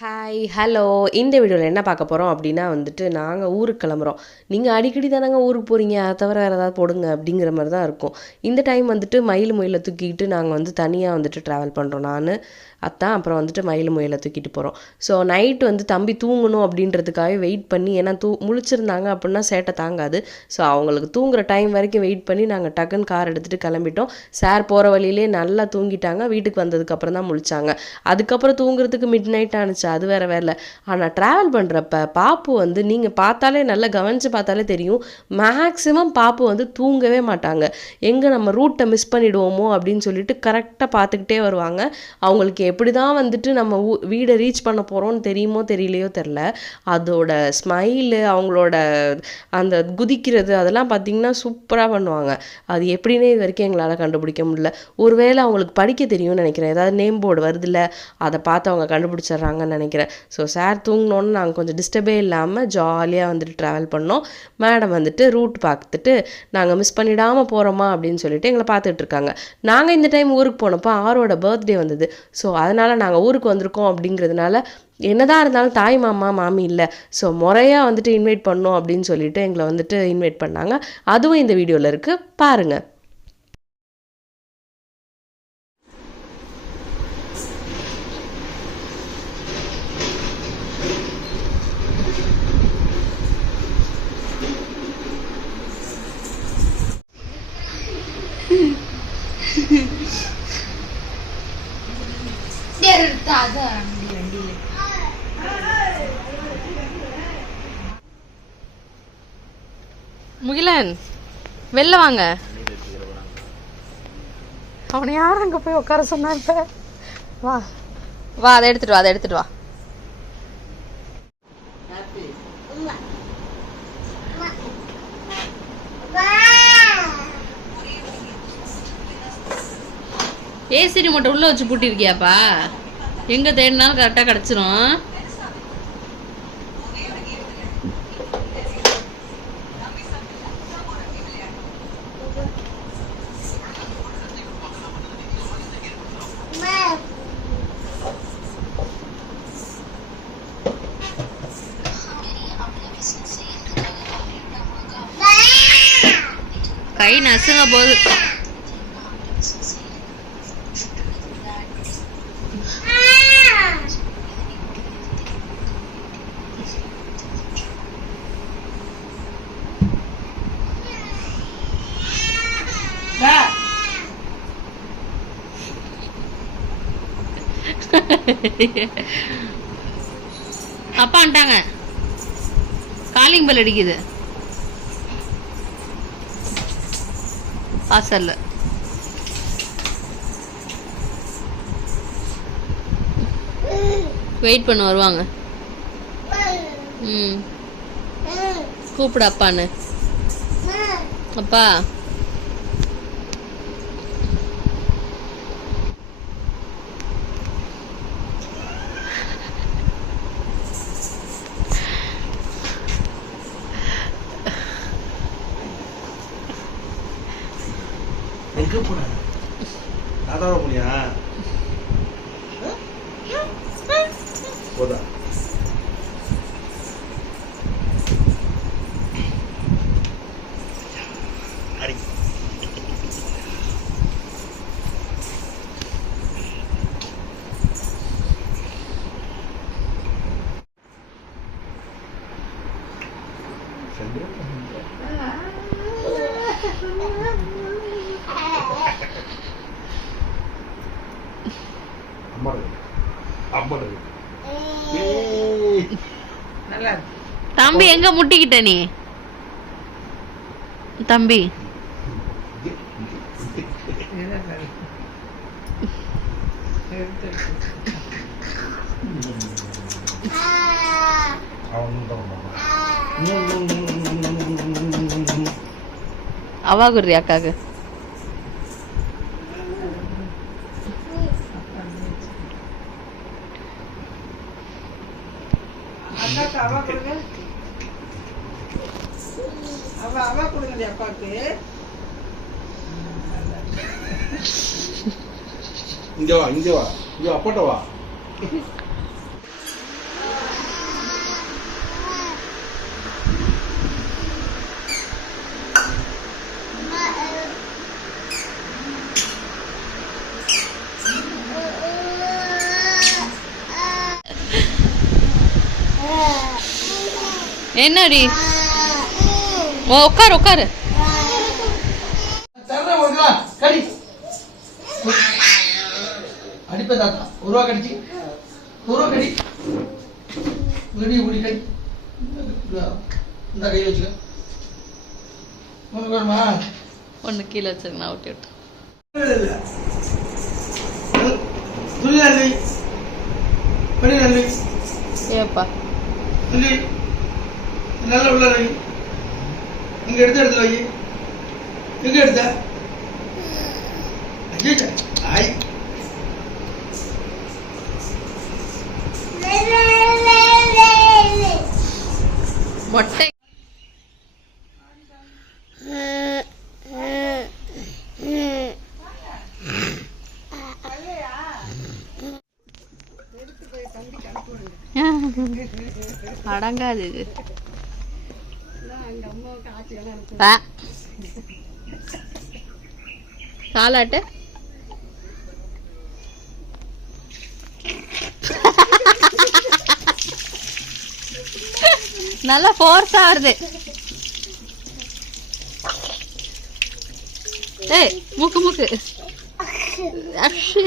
Hi hello இந்த வீடியோவில் என்ன பார்க்க போகிறோம் அப்படின்னா வந்துட்டு நாங்கள் ஊருக்கு கிளம்புறோம். நீங்கள் அடிக்கடி தானங்க ஊருக்கு போகிறீங்க அதை தவிர வேறு ஏதாவது போடுங்க அப்படிங்கிற மாதிரி தான் இருக்கும். இந்த டைம் வந்துட்டு மயில் முயலை தூக்கிட்டு நாங்கள் வந்து தனியாக வந்துட்டு ட்ராவல் பண்ணுறோம் நான் அத்தான் அப்புறம் வந்துட்டு மயில் முயலை தூக்கிட்டு போகிறோம் ஸோ நைட் வந்து தம்பி தூங்கணும் அப்படின்றதுக்காக வெயிட் பண்ணி ஏன்னா தூ முழிச்சிருந்தாங்க அப்படின்னா சேட்டை தாங்காது. ஸோ அவங்களுக்கு தூங்குற டைம் வரைக்கும் வெயிட் பண்ணி நாங்கள் டக்குன்னு கார் எடுத்துகிட்டு கிளம்பிட்டோம். சார் போகிற வழியிலே நல்லா தூங்கிட்டாங்க. வீட்டுக்கு வந்ததுக்கப்புறம் தான் முழிச்சாங்க. அதுக்கப்புறம் தூங்குறதுக்கு மிட் நைட் ஆனிச்சு? அது வேற வேற ஆனால் ட்ராவல் பண்ணுறப்ப பாப்பு வந்து நீங்கள் பார்த்தாலே நல்லா கவனித்து பார்த்தாலே தெரியும். மேக்ஸிமம் பாப்பு வந்து தூங்கவே மாட்டாங்க. எங்கே நம்ம ரூட்டை மிஸ் பண்ணிடுவோமோ அப்படின்னு சொல்லிட்டு கரெக்டாக பார்த்துக்கிட்டே வருவாங்க. அவங்களுக்கு எப்படி தான் வந்துட்டு நம்ம ஊ வீடை ரீச் பண்ண போகிறோம்னு தெரியுமோ தெரியலையோ தெரில அதோட ஸ்மைலு அவங்களோட அந்த குதிக்கிறது அதெல்லாம் பார்த்திங்கன்னா சூப்பராக பண்ணுவாங்க. அது எப்படின்னே இது வரைக்கும் எங்களால் கண்டுபிடிக்க முடியல. ஒருவேளை அவங்களுக்கு படிக்க தெரியும்னு நினைக்கிறேன். ஏதாவது நேம் போர்டு வருதுல்ல அதை பார்த்து அவங்க கண்டுபிடிச்சிட்றாங்கன்னு நினைக்கிறேன். ஸோ சார் தூங்கினோன்னு நாங்கள் கொஞ்சம் டிஸ்டர்பே இல்லாமல் ஜாலியாக வந்துட்டு ட்ராவல் பண்ணோம். மேடம் வந்துட்டு ரூட் பார்த்துட்டு நாங்கள் மிஸ் பண்ணிடாமல் போகிறோமா அப்படின்னு சொல்லிட்டு எங்களை பார்த்துட்டு இருக்காங்க. நாங்கள் இந்த டைம் ஊருக்கு போனப்போ ஆரோட பர்த்டே வந்தது. ஸோ அதனால் நாங்கள் ஊருக்கு வந்திருக்கோம் அப்படிங்கிறதுனால என்னதான் இருந்தாலும் தாய் மாமா மாமி இல்லை. ஸோ முறையாக வந்துட்டு இன்வைட் பண்ணோம் அப்படின்னு சொல்லிட்டு எங்களை வந்துட்டு இன்வைட் பண்ணாங்க. அதுவும் இந்த வீடியோவில் இருக்குது பாருங்கள் முகிலன் வெளில வாங்க. அவனை யாரும் அங்கே போய் உட்கார சொன்னா வா. வா அதை எடுத்துட்டு வா அதை எடுத்துட்டு வா. ஏசி ரிமோட்டை உள்ள வச்சு பூட்டிருக்கியாப்பா எங்க தேடினாலும் கரெக்டாக கிடச்சிரும். கை நசுங்க போகுது. அப்பா வந்துட்டாங்க. காலிங் பெல் அடிக்குது. வாசல்ல வெயிட் பண்ண வருவாங்க. ம். கூப்பிடு அப்பான்னு. அப்பா. எங்க போன தாத்தாவோட போனியா போதா. ஏய். தம்பி எங்க முட்டிக்கிட்ட நீ? தம்பி. அவா அக்காக்கு அக்காக்கு? இங்கே வா இங்கே அப்பட்ட வா என்னடி? உட்காரு உட்காரு. கடி இப்படி கடி இந்த கையில் வச்சுக்க. உனக்கு வேணுமா ஒன்று கீழே வச்சிருங்க நான் ஒட்டி விட்டு துணி அள்ளி. பனி அள்ளி. ஏப்பா. அள்ளி நல்ல உள்ள வை. இங்க எடுத்த இடத்துல வை. எங்க எடுத்த? ஐயோ. ஆய். ஆ. தாலாட்டு நல்லா ஃபோர்ஸா வருது. ஏய் மூக்கு மூக்கு. அஷு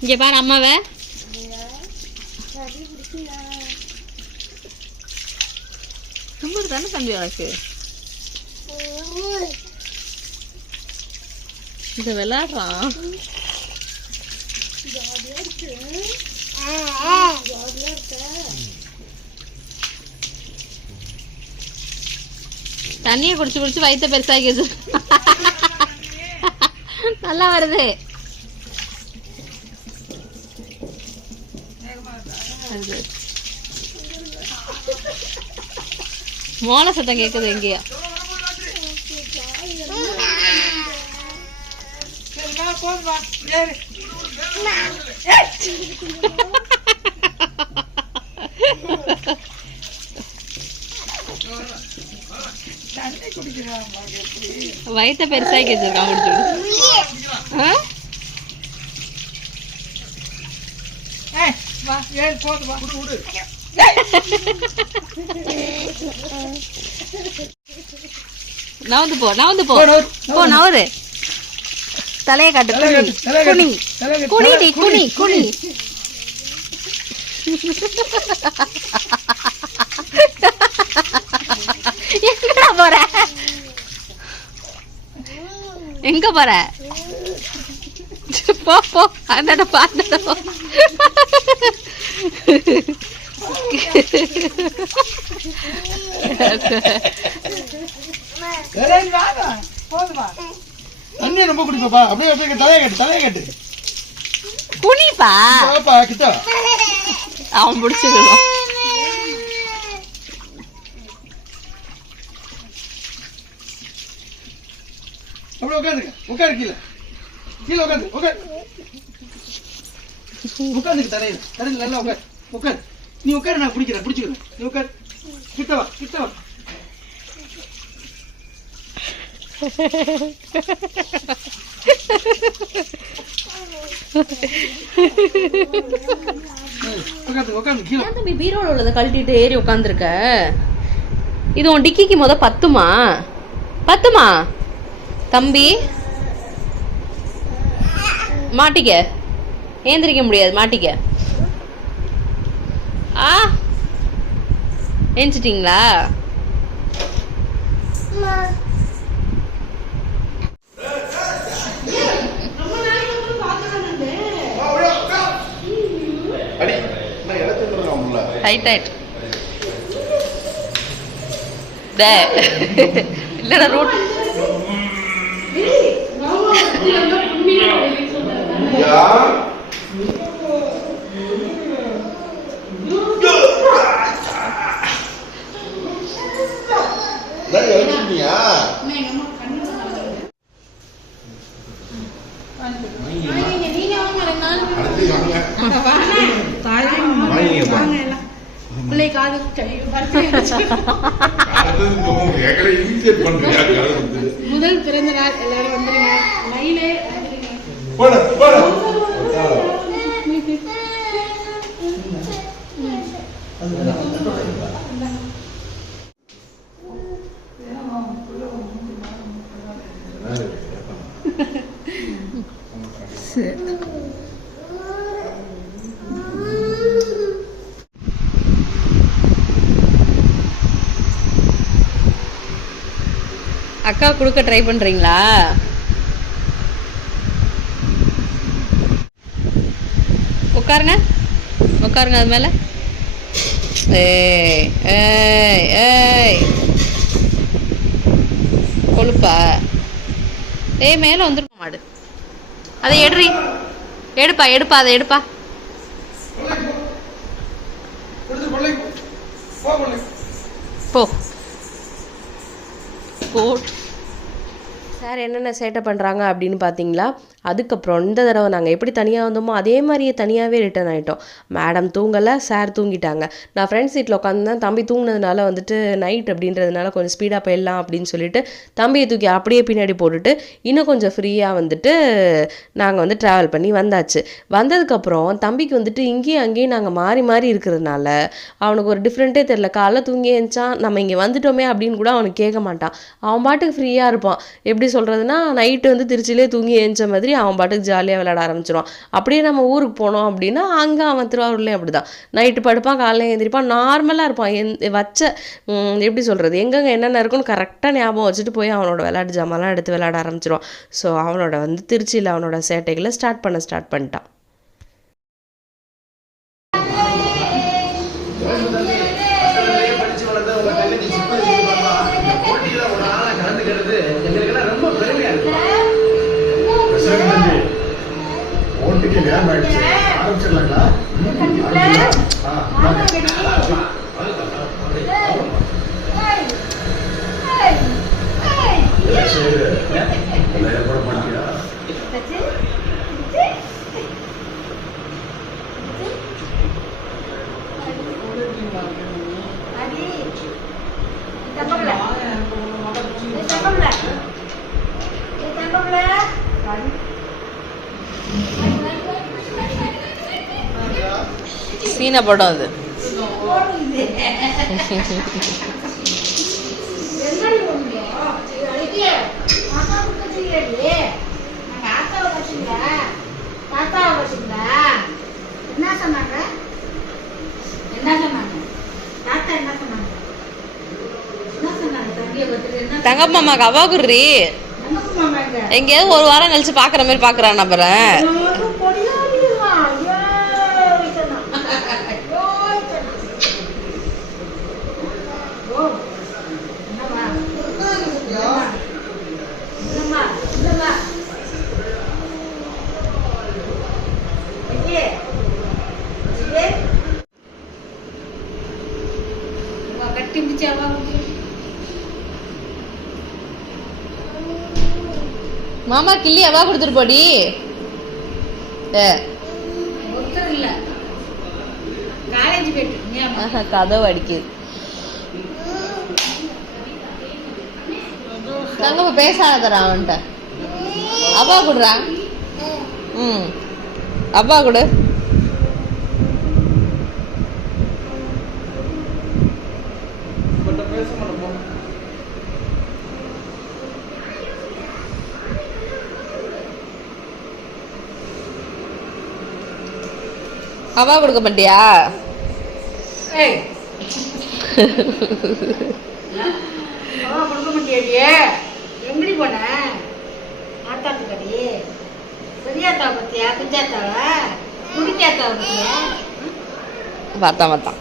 இங்க பாரு அம்மாவை. தும்புது தானே தம்பி உனக்கு இத விளாடுறான் தண்ணியை குடிச்சு குடிச்சு வயிற்ற பெருசாக்கி நல்லா வருது அது. மோள சத்தம் கேக்குது எங்கேயா? வயிற்ற வா போதும் பெருசாக்கி வச்சிருக்கான் குடிச்சு குடிச்சு. ஆ? ஏய் வா. ஏறு போதும் வா நவுந்து போ நவுந்து போ. போ, நவுரு, போ தலையை காட்டு குனி. குனி. குனி குனி குனி. எங்கடா போற? எங்க போற? போ போ. அந்த பார்த்து சரி தண்ணியை ரொம்ப குடிப்பாப்பா. அப்படியே அப்படியே தலையை கட்டு தலையை கட்டு. குனிப்பா? வாப்பா கிட்ட. அவன் பிடிச்சிருவான் அப்படியே உட்காந்துக்க உட்காரு கீழே. கீழே உட்காந்து உட்காரு. உட்காந்துக்கு தரையில தரையில நல்லா உட்காரு. உட்கார். நீ உட்கார் நான் பிடிக்கிறேன் பிடிச்சிக்கிறேன். நீ உட்கார். கிட்ட வா தம்பி பீரோல உள்ளதை கழட்டிட்டு ஏறி உட்காந்துருக்க இது உன் டிக்கிக்கு முத பத்துமா? பத்துமா? தம்பி? மாட்டிக்க. ஏந்திரிக்க முடியாது மாட்டிக்க. ஆ? உள்ள டைட் ஆயிட்டு டே. இல்லடா ரூட் வந்து. முதல் பிறந்த நாள் எல்லாரும் வந்துருங்க. மயிலே அக்கா கொடுக்க ட்ரை பண்றீங்களா? உட்காருங்க. உட்காருங்க அது மேல. ஏய் ஏய் ஏய். கொழுப்பா. ஏய் மேல வந்துருக்கும் மாடு அதை எடுறி. எடுப்பா எடுப்பா அதை எடுப்பா. போ. போ போ சார் என்னென்ன சேட்டை பண்ணுறாங்க அப்படின்னு பார்த்தீங்களா அதுக்கப்புறம் இந்த தடவை நாங்கள் எப்படி தனியாக வந்தோமோ அதே மாதிரியே தனியாகவே ரிட்டர்ன் ஆகிட்டோம் மேடம் தூங்கலை சார் தூங்கிட்டாங்க. நான் ஃப்ரெண்ட்ஸ் சீட்டில் உட்காந்துதான் தம்பி தூங்கினதுனால வந்துட்டு நைட் அப்படின்றதுனால கொஞ்சம் ஸ்பீடாக போயிடலாம் அப்படின்னு சொல்லிட்டு தம்பியை தூக்கி அப்படியே பின்னாடி போட்டுட்டு இன்னும் கொஞ்சம் ஃப்ரீயாக வந்துட்டு நாங்கள் வந்து ட்ராவல் பண்ணி வந்தாச்சு. வந்ததுக்கப்புறம் தம்பிக்கு வந்துட்டு இங்கேயும் அங்கேயும் நாங்கள் மாறி மாறி இருக்கிறதுனால அவனுக்கு ஒரு டிஃப்ரெண்ட்டே தெரில காலைல தூங்கி எழுந்தான் நம்ம இங்கே வந்துட்டோமே அப்படின்னு கூட அவனுக்கு கேட்க மாட்டான். அவன் பாட்டுக்கு ஃப்ரீயாக இருப்பான். எப்படி சொல்கிறதுனா நைட்டு வந்து திருச்சியிலே தூங்கி எழுந்த மாதிரி அவன் பாட்டுக்கு ஜாலியாக விளையாட ஆரம்பிச்சிருவான். அப்படியே நம்ம ஊருக்கு போனோம் அப்படின்னா அங்கே அவன் திருவாரூர்லேயும் அப்படி தான் நைட்டு படுப்பான் காலையில் எழுந்திரிப்பான் நார்மலாக இருப்பான். எந் வச்ச எப்படி சொல்கிறது எங்கெங்கே என்னென்ன இருக்குன்னு கரெக்டாக ஞாபகம் வச்சுட்டு போய் அவனோட விளையாட்டு ஜாமான்லாம் எடுத்து விளையாட ஆரம்பிச்சிருவான். ஸோ அவனோட வந்து திருச்சியில் அவனோட சேட்டைகளை ஸ்டார்ட் பண்ண ஸ்டார்ட் பண்ணிட்டான். ஆரம்பிச்சிடலாங்களா ஆ, சீன படம் அது. என்ன சொன்னாங்க என்ன சொன்னாங்க தாத்தா சொன்னாங்க தங்கம்மாமாக்கு எங்கேயாவது ஒரு வாரம் கழிச்சு பாக்குற மாதிரி பாக்குறான் நம்புறேன் மாமா கிள்ளி அவா கொடுத்துட்டு போடி. கதவு அடிக்குது. தங்கப்ப பேசாதடா அவன்கிட்ட. அப்பா குடுறா. ம். அப்பா கொடு. பேச மாட்டோம் அவா கொடுக்க மாட்டியா? கொடுக்க மாட்டியாடியே எங்கடி போன? ஆத்தாத்து கடி. பெரியாத்தாவை பத்தியா? குஞ்சாத்தாவ? குடிக்காத்தாவை பத்தியா? பார்த்தா பார்த்தான்.